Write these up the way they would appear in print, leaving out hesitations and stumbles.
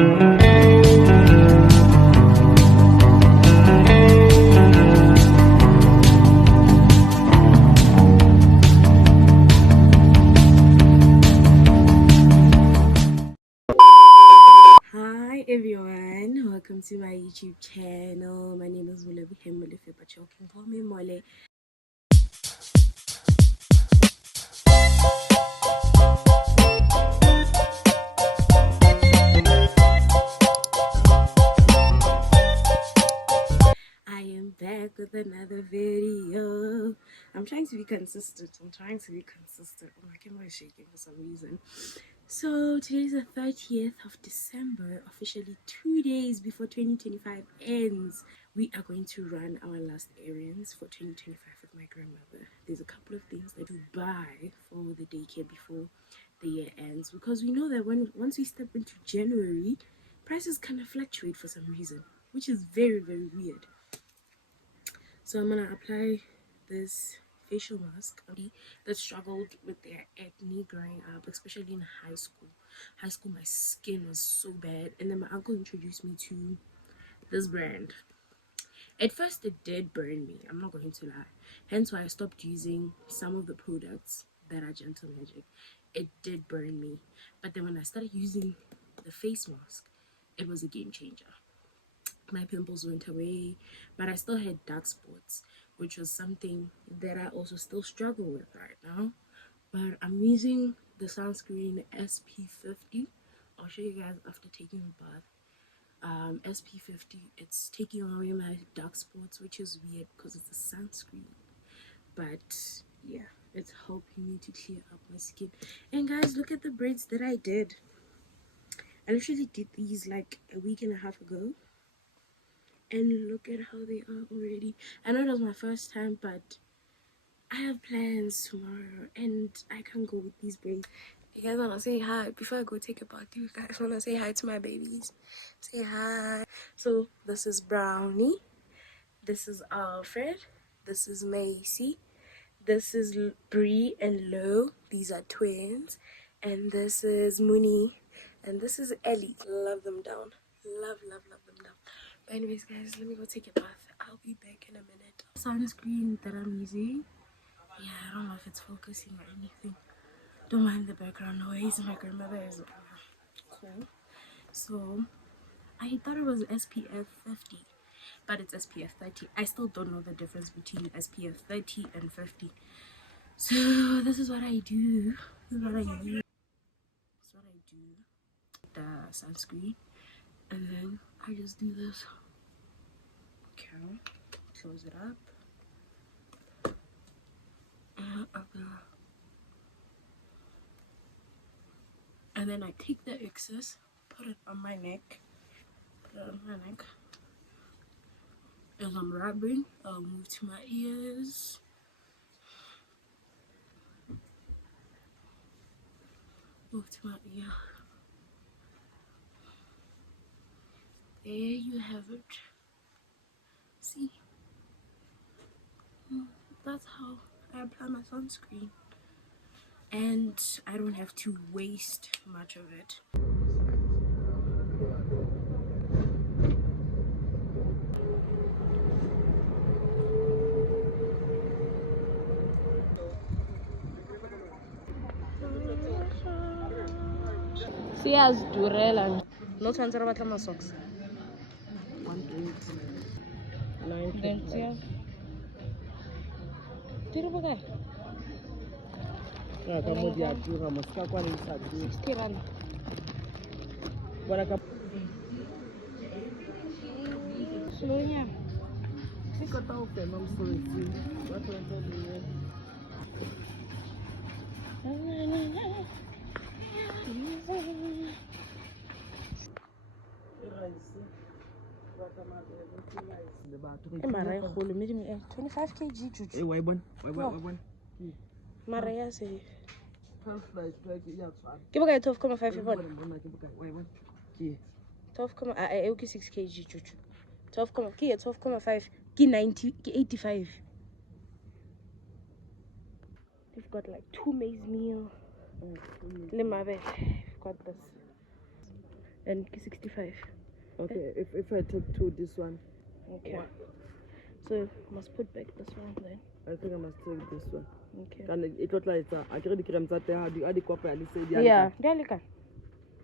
Hi everyone, welcome to my YouTube channel. My name is Mole, but you can call me Mole. I am back with another video. I'm trying to be consistent. Oh, my camera is shaking for some reason. So today's the 30th of December, officially 2 days before 2025 ends. We are going to run our last errands for 2025 with my grandmother. There's a couple of things that we buy for the daycare before the year ends, because we know that once we step into January, prices kind of fluctuate for some reason, which is very weird. So I'm gonna apply this facial mask that struggled with their acne growing up, especially in high school. My skin was so bad, and then my uncle introduced me to this brand. At first it did burn me, I'm not going to lie, hence why I stopped using some of the products that are Gentle Magic. It did burn me, but then when I started using the face mask, it was a game changer. My pimples went away, but I still had dark spots, which was something that I also still struggle with right now. But I'm using the sunscreen SP50. I'll show you guys after taking a bath. SP50, it's taking away my dark spots, which is weird because it's a sunscreen, but yeah, it's helping me to clear up my skin. And guys, look at the braids that I did. I literally did these like a week and a half ago, and look at how they are already. I know it was my first time, but I have plans tomorrow and I can go with these braids. You guys want to say hi before I go take a bath? You guys want to say hi to my babies? Say hi. So this is Brownie, this is Alfred, this is Macy, this is Bree and Lo, these are twins, and this is Mooney, and this is Ellie. Love them down. Love them down. But anyways guys, let me go take a bath. I'll be back in a minute. Sunscreen that I'm using, yeah, I don't know if it's focusing or anything. Don't mind the background noise. My grandmother is cool. So I thought it was SPF 50, but it's SPF 30. I still don't know the difference between SPF 30 and 50. So this is what I do. The sunscreen, and then I just do this. Okay, close it up. And then I take the excess, put it on my neck. As I'm rubbing, I'll move to my ears. Move to my ear. There you have it. See? That's how I apply my sunscreen. And I don't have to waste much of it. See as Durella. No chance to batla my socks. 120. 9. Tiro ba kay? Kamu dia tu kamu sekarang ni satu. 60 rand. Wala ka. Slow niya. Siko tao pe mam sorry. What want to do? Mara 25 kg juju. Why one? Mara ya se. 12 Ke ba ka 12,5 Why one? 12, I 6 kg juju. 12,5 ki 90 ki 85. We've got like 2 maize meal. We've got this. and 65. Okay, if I take 2, this one. Okay. So must put back this one then. I think I must take this one. Okay. Can it look like I get the cream that they had the copy and say Yeah, Delica.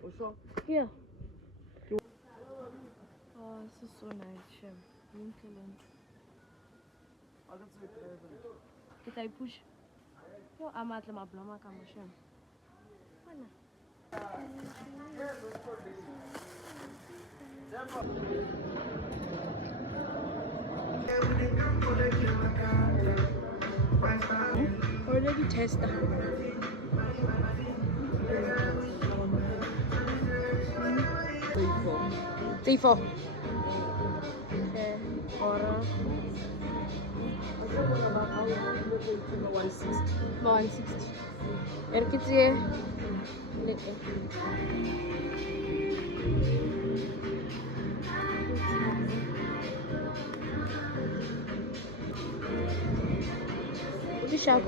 Oh, sure. Yeah. Oh, this is so nice, Shem. Kita I push. Yo, I'm at my blama kama Shem. Already tested. 34. Okay. Order. 160. Erkitiye. Bishop.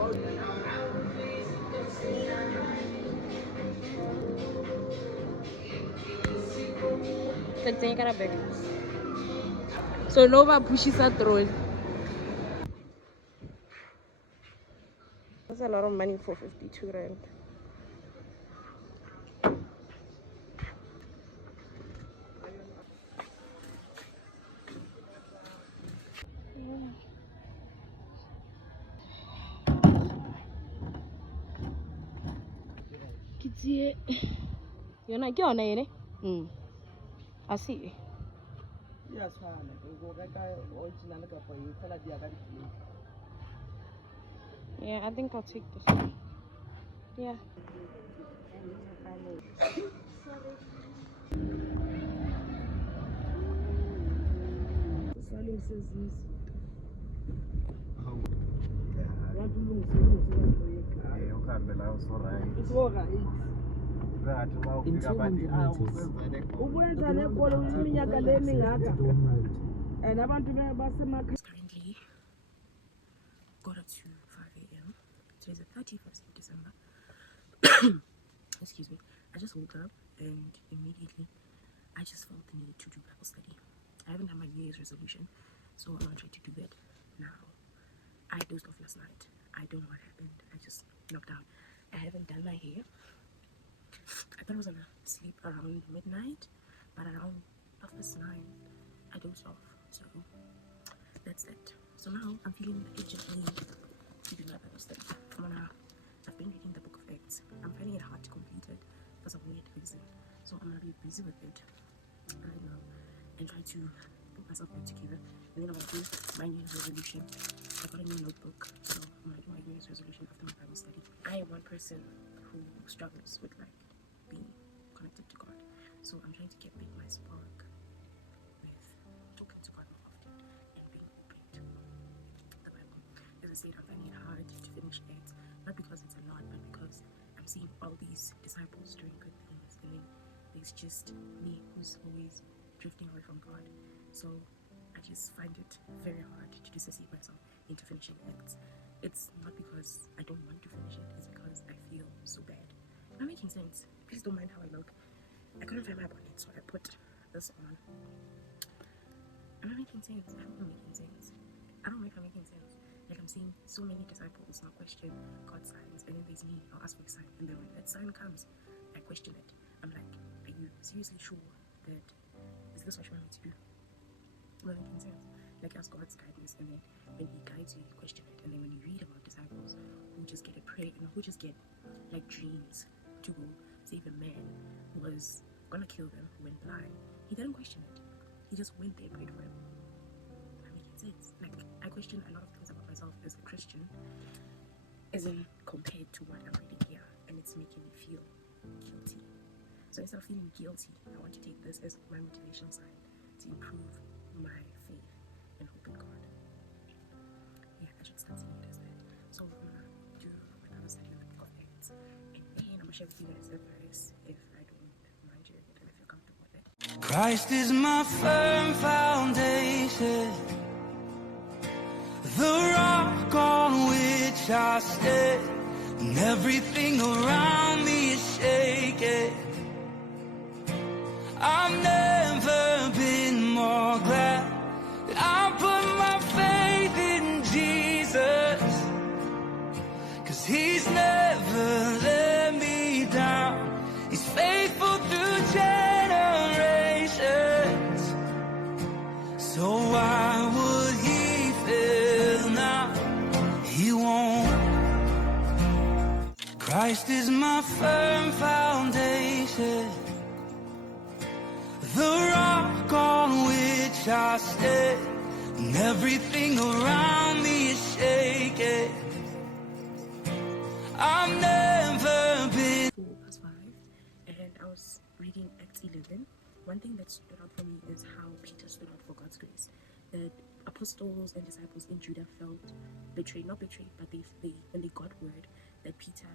So Nova pushes a troll. That's a lot of money for 52 rand. Kitty, you're not going in it. I see. Yes, fine. Yeah, I think I'll take this one. Yeah. Salim says this. It's all right. Currently got up to 5 a.m. Today's the 31st of December. Excuse me. I just woke up and immediately I just felt the need to do Bible study. I haven't done my New Year's resolution, so I'm gonna try to do that now. I dozed off last night. I don't know what happened. I just knocked out. I haven't done my hair. I thought I was gonna sleep around midnight, but around 9:30 I dozed off. So that's it. So now I'm feeling the urgent need to do my Bible study. I've been reading the book of Acts. I'm finding it hard to complete it for some weird reason. So I'm gonna be busy with it right now and try to put myself back together. And then I'm gonna do my New Year's resolution. I've got a new notebook, so I'm gonna do my New Year's resolution after my Bible study. I am one person who struggles with like being connected to God. So I'm trying to get back my spark with talking to God more often and being open to the Bible. As I said, I'm finding it hard to finish it, not because it's a lot, but because I'm seeing all these disciples doing good things, and then there's just me who's always drifting away from God. So I just find it very hard to dissociate myself into finishing Acts. It's not because I don't want to finish it, it's because I feel so bad. Am I making sense? Please don't mind how I look. I couldn't find my bonnet, so I put this on. Am I making sense? I hope I'm making sense. I don't know if I'm making sense. Like, I'm seeing so many disciples now question God's signs, and then there's me, I'll ask for a sign, and then when that sign comes, I question it. I'm like, are you seriously sure that is this what you want me to do? Am I making sense? Like, ask God's guidance, and then when He guides you, you question it. And then when you read about disciples who just get a prayer, who just get like dreams to go save a man who was gonna kill them, who went blind, he didn't question it. He just went there and prayed for him. Am I making sense? Like, I question a lot of things about myself as a Christian, as in compared to what I'm reading here, and it's making me feel guilty. So instead of feeling guilty, I want to take this as my motivational sign to improve my faith and hope in God. Yeah, I should start seeing it as that. So I'm gonna do my Bible study with the book of Acts, and then I'm gonna share with you guys advice if I don't mind sharing it and if you're comfortable with it. Christ is my firm foundation, the rock on which I stand, and everything around me is shaking. I've never been more glad that I put my faith in Jesus, 'cause he's never let me down. He's faithful through generations. So why would he fail now? He won't. Christ is my firm foundation, the rock on which I stand, and everything around me is shaking. I've never been. 4:5, and I was reading Acts 11. One thing that stood out for me is how Peter stood out for God's grace. The apostles and disciples in Judah felt betrayed, not betrayed, but they when they got word that Peter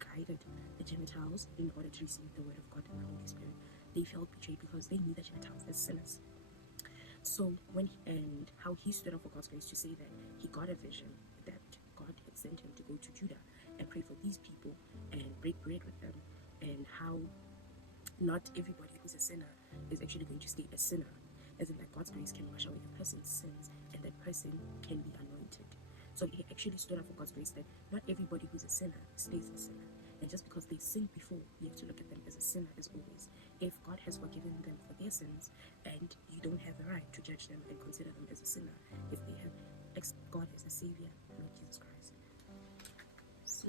guided the Gentiles in order to receive the word of God and the Holy Spirit, they felt betrayed because they knew the Gentiles as sinners. So and how he stood up for God's grace to say that he got a vision that God had sent him to go to Judah and pray for these people and break bread with them, and how not everybody who's a sinner is actually going to stay a sinner, as in that God's grace can wash away a person's sins and that person can be anointed. So he actually stood up for God's grace that not everybody who's a sinner stays a sinner. And just because they sinned before, you have to look at them as a sinner as always. If God has forgiven them for their sins, and you don't have the right to judge them and consider them as a sinner if they have God as a Savior, Lord Jesus Christ. So,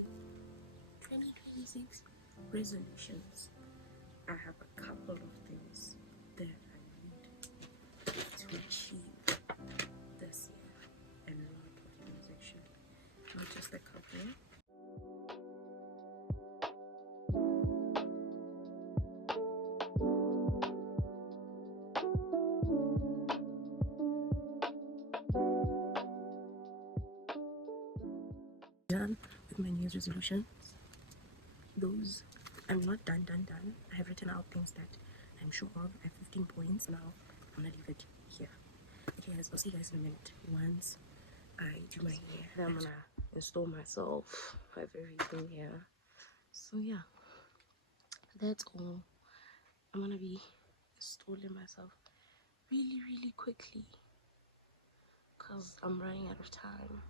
2026 resolutions. I have a couple of things that I need to achieve this year, and a lot of things actually, not just a couple. Done with my New Year's resolutions. Those, I'm not done. I have written out things that I'm sure of. I have 15 points. Now I'm gonna leave it here. Okay guys, I'll see you guys in a minute. Once I do my hair, I'm gonna install myself. I have everything here. So yeah, that's all. I'm gonna be installing myself really quickly because I'm running out of time.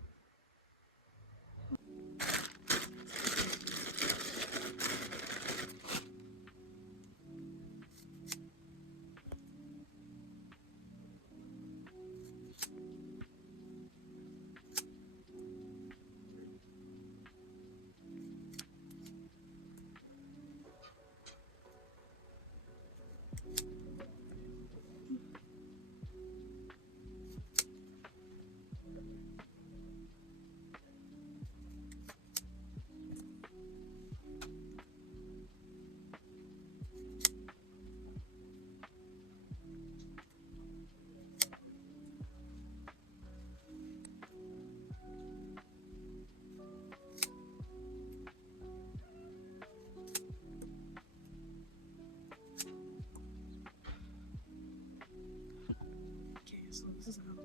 So this is how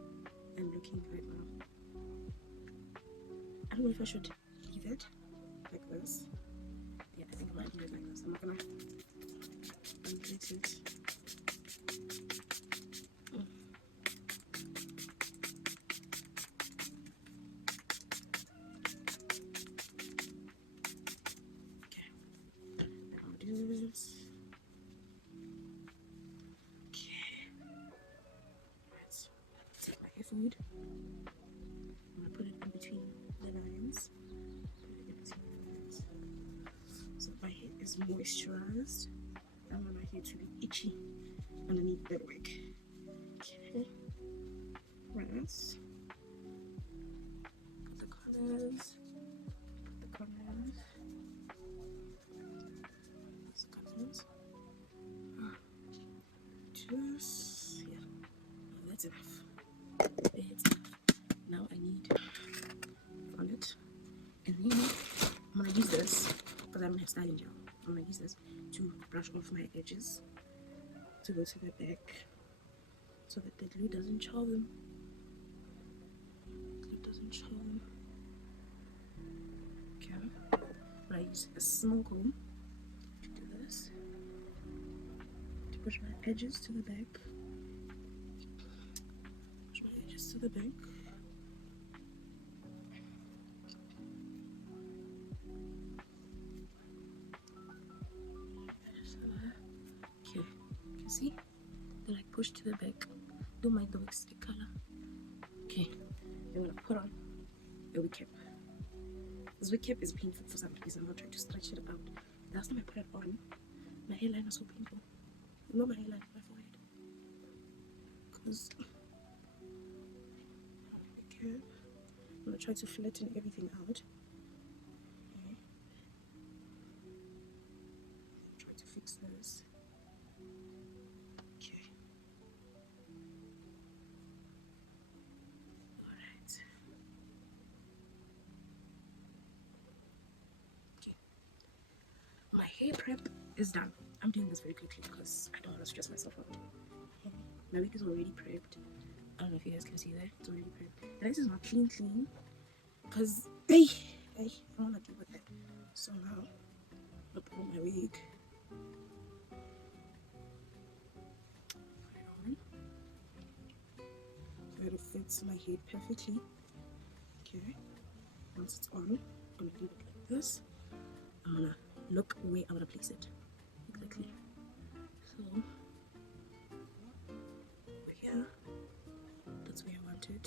I'm looking right now. I don't know if I should leave it like this. Yeah, I think I might leave it like this. I'm not gonna unclip it. Okay, I'll do this. Okay, let's take my hair food. I'm gonna put it in between the lines. So my hair is moisturized. I don't want my hair to be itchy underneath the wig. Okay, rinse. Put the colors. Just yeah, that's enough. It's enough. Now I need on it, and then I'm gonna use this because I don't have styling gel. I'm gonna use this to brush off my edges to go to the back so that the glue doesn't chow them. Okay, I'm gonna use a small comb to do this, to Push my edges to the back. Push my edges to the back. Okay, you see? They're like pushed to the back. Don't mind the wig stick color. Okay, I'm gonna put on a wig cap. This wig cap is painful for some reason. I'm not trying to stretch it out. Last time I put it on, my hairline was so painful. Not my hairline, my forehead. Because okay, I'm gonna try to flatten everything out. Okay. Try to fix this. Okay. Alright. Okay. My hair prep is done. I'm doing this very quickly because I don't want to stress myself out. My wig is already prepped. I don't know if you guys can see that. It's already prepped. And this is not clean because I don't want to deal with that. So now I'm gonna put on my wig. Put it on. So it fits my head perfectly. Okay. Once it's on, I'm gonna leave it like this. I'm gonna look where I'm gonna place it. Exactly. So over here, that's where I want it.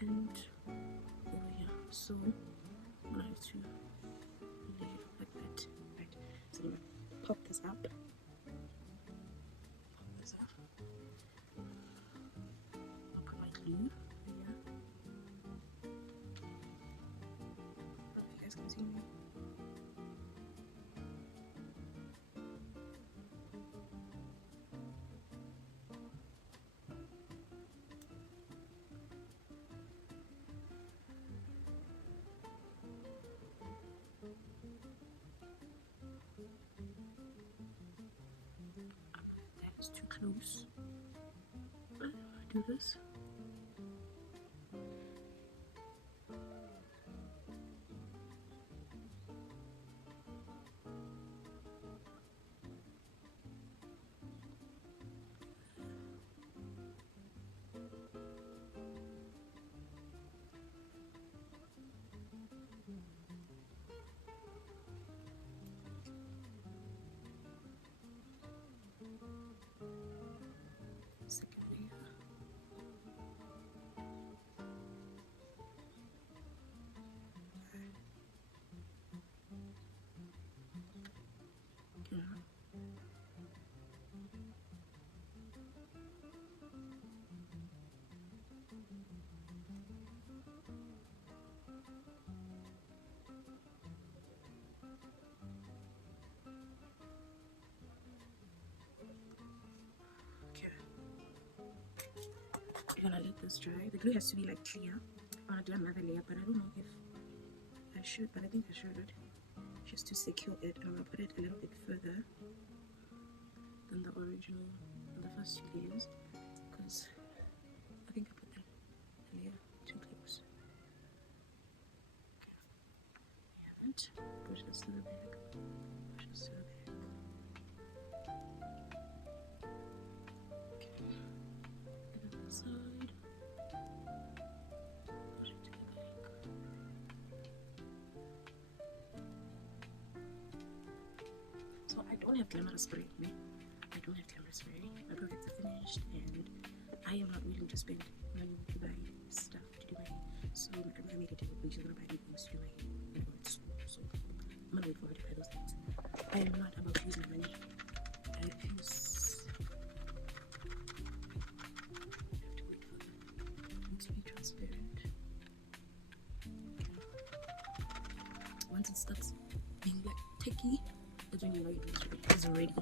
And over here. So I'm gonna have to lay it like that. Right. So I'm gonna pop this up. Pop this up. I'll put my glue over here. I don't know if you guys can see me. That is too close. Do this. Second layer. Yeah. Okay. You're gonna let this dry. The glue has to be like clear. I wanna do another layer, but I don't know if I should, but I think I should. Just to secure it, and I'm gonna put it a little bit further than the original, the first two layers, because I think I put that layer too close. And push this to the back. Push this to the back. Okay. And on the side. Push it to the back. So I don't have glamour spray with me. I don't have glamour spray. My projects are finished and I am not willing to spend money to buy stuff to do my hair. So my grandma made a deal with me. She's gonna buy me things to do my hair when I go to school. So I'm gonna wait for her to buy those things. I am not about to use my money. I refuse. I have to wait for it to be transparent. Once it starts being like tacky, that's when you know it is ready.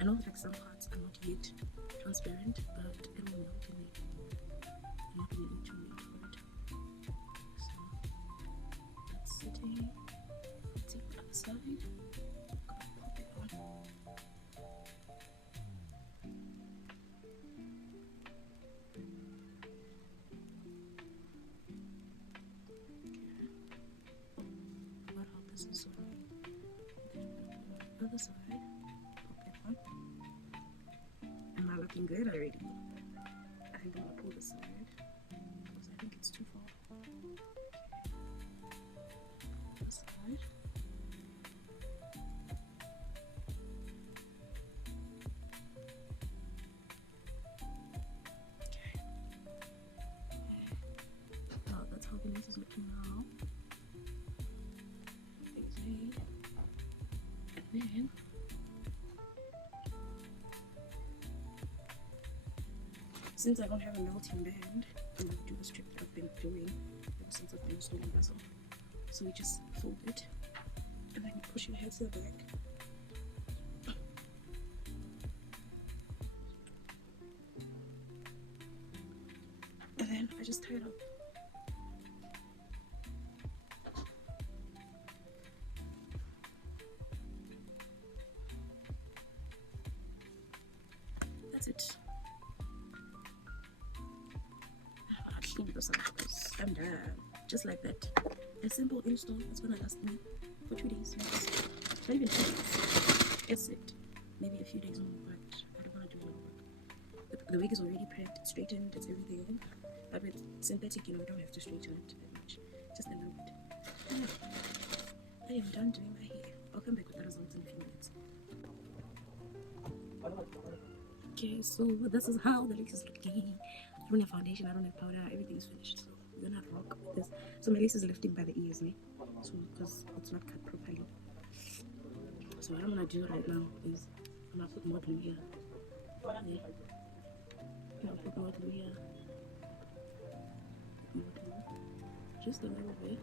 I know like some parts are not yet transparent, but it will melt in it. I'm not willing to wait for it. So that's sitting. Take the other side. Pop it on. What all this is on. Then the other side. Pop it on. looking good already. I think I'm gonna pull this side because I think it's too far. This side. Okay. Well, that's how the lace is looking now. And then since I don't have a melting band, I'm going to do the strip that I've been doing ever since I've been installing vessel. So we just fold it and then push your head to the back. And then I just tie it up. That's it. I'll clean this up because I'm done. Just like that. A simple install that's gonna last me for 2 days. Not even 2 days. That's it. Maybe a few days more, but I don't want to do any work. The wig is already prepped, straightened, it's everything. But with synthetic, you know, I don't have to straighten it that much. Just a little bit. I am done doing my hair. I'll come back with the results in a few minutes. Okay, so this is how the lace is looking. I don't have foundation, I don't have powder, everything is finished. So we're gonna rock with this. So my lace is lifting by the ears, eh? So because it's not cut properly. So what I'm gonna do right now is I'm gonna put more glue here. Yeah. I'm gonna put more glue here. More glue. Just a little bit.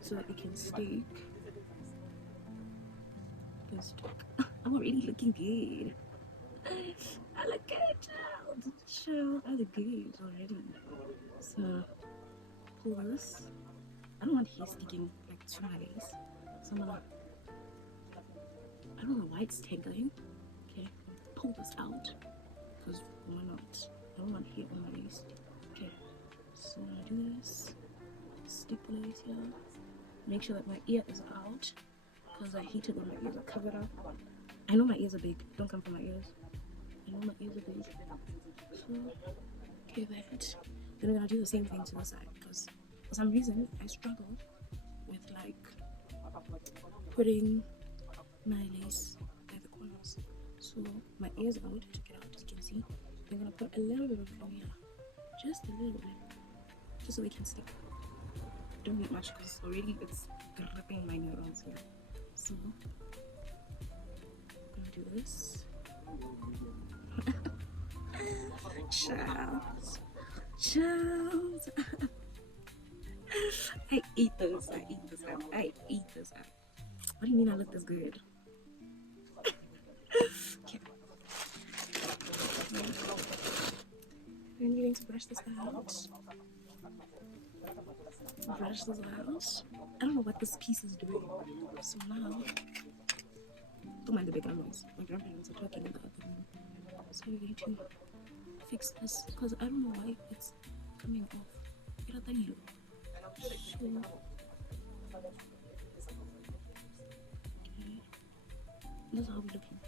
So that it can stick. I'm already looking good. I look good, child. I look good already. So pull this. I don't want hair sticking like to my lace. So I'm gonna, I don't know why it's tangling. Okay, pull this out because why not? I don't want hair on my lace. Okay, so I'm gonna do this. Stick the lace here. Make sure that my ear is out because I hate it when my ears are covered up. I know my ears are big. Don't come for my ears. I know my ears are big. So, okay, that. Then we're gonna do the same thing to the side because for some reason I struggle with like putting my lace at the corners. So my ears out, I took it out as you can see. I'm gonna put a little bit of glue here. Just a little bit. Just so we can stick. Don't need much because already it's gripping my neurons here. So I'm gonna do this. Child. I eat this up. What do you mean I look this good? Okay. Then you're going to brush this out. Brush this out. I don't know what this piece is doing. So now, don't mind the background noise. My grandparents are talking in the other room. So we're going to fix this because I don't know why it's coming off. So, okay. This is how we're looking.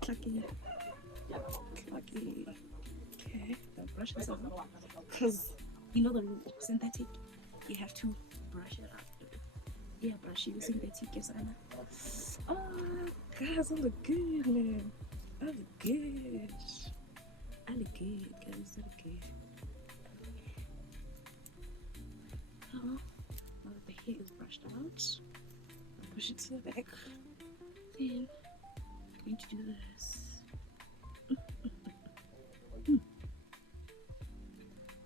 Clucky. Okay, the brush this out because you know the rule. Synthetic, you have to brush it out. Yeah, brush it with synthetic. Yes, Anna. Oh, guys, I look good, man. I look good. Guys. I look good. Now that the hair is brushed out, push it to the back. Then I'm going to do this.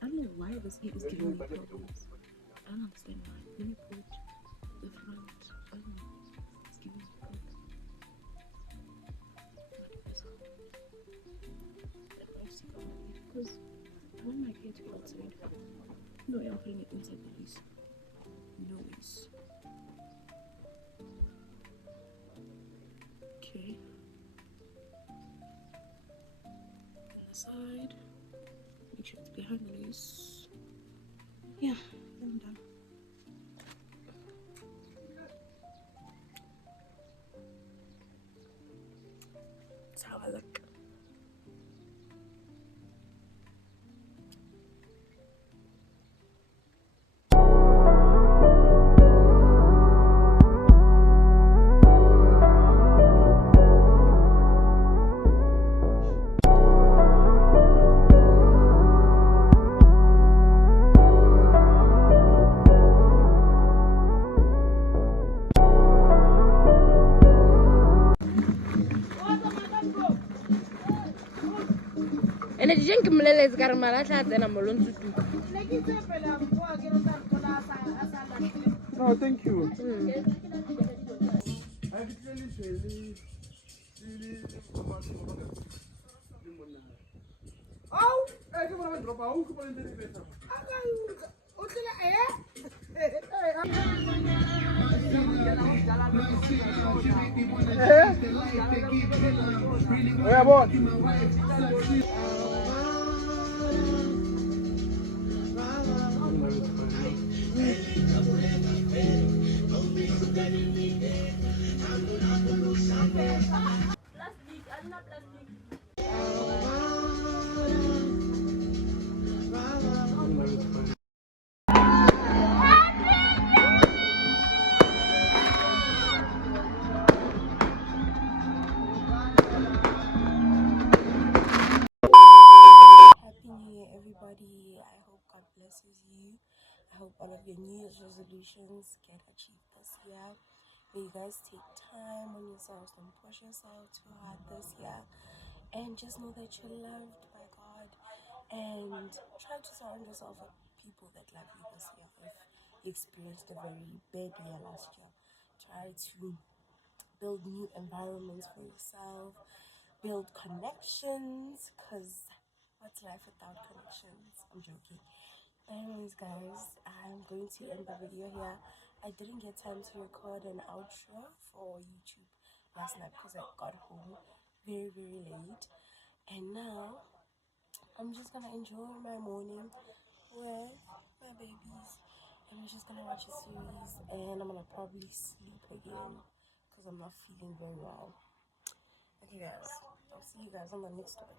I don't know why this hair is giving me problems. I don't understand why. Let me put the front. I don't know. It's giving me problems. Because I want my hair to be outside. No, I'm putting it inside the lace. No ways. Okay. On the side. Make sure it's behind the lace. Yeah, then I'm done. have a look. And the junk Malay is Garmalata and I'm alone to do. No, thank you. Yeah, boy. Happy New Year, everybody. I hope God blesses you. I hope all of your New Year's resolutions get achieved this year. May you guys take time on yourselves, don't push yourself too hard this year. And just know that you're loved by God. And try to surround yourself with people that love you this year. If you experienced a very bad year last year, try to build new environments for yourself, build connections, because what's life without connections? I'm joking. Anyways, guys, I'm going to end the video here. I didn't get time to record an outro for YouTube last night because I got home very late, and now I'm just gonna enjoy my morning with my babies, and we're just gonna watch a series, and I'm gonna probably sleep again because I'm not feeling very well. Okay, guys, I'll see you guys on the next one.